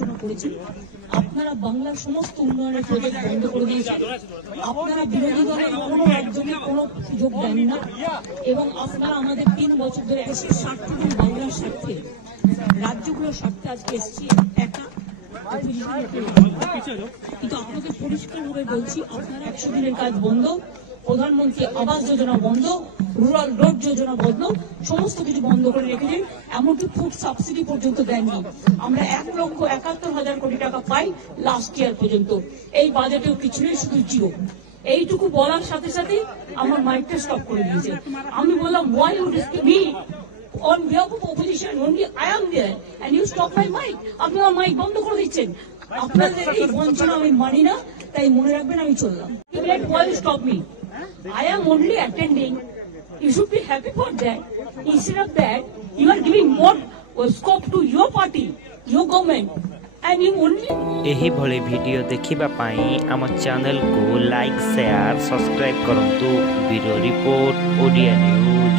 আলোচনা করেছি। আপনারা বাংলার সমস্ত উন্নয়নের প্রজেক্ট বন্ধ করে দিয়েছেন। আপনারা বিরোধী দলের কোনো একজনের কোনো সুযোগ দেন না এবং আপনারা আমাদের 3 বছর ধরে দেশের স্বার্থে বাংলার স্বার্থে রাজ্যগুলোর স্বার্থে আজকে এসেছি একা। কিন্তু আপনাদের পরিষ্কারভাবে বলছি, আপনারা 100 দিনের কাজ বন্ধ, প্রধানমন্ত্রী আবাস যোজনা বন্ধ, রুরাল রোড যোজনা বন্ধ, সমস্ত কিছু বন্ধ করে রেখেছেন। এমনকি ফুড সাবসিডি পর্যন্ত দেননি। আমরা 1,71,000 কোটি টাকা পাই লাস্ট ইয়ার পর্যন্ত। এই বাজেটেও কিছু নেই, শুধু জিরো। এইটুকু বলার সাথে সাথে আমার মাইকটা স্টপ করে দিয়েছে। আমি বললাম, why you disturb me on behalf of opposition? Only I am there and you stop my mic. আপনি আমার মাইক বন্ধ করে দিচ্ছেন। আপনাদের এই বঞ্চনা আমি মানি না, তাই মনে রাখবেন আমি চললাম। Why you stop me? I am only attending. You should be happy for that. Instead of that, you are giving more scope to your party, your government, and you only. एही भली वीडियो देखिबा पाई आम channel को like share subscribe करंतु। Bureau report Odia news.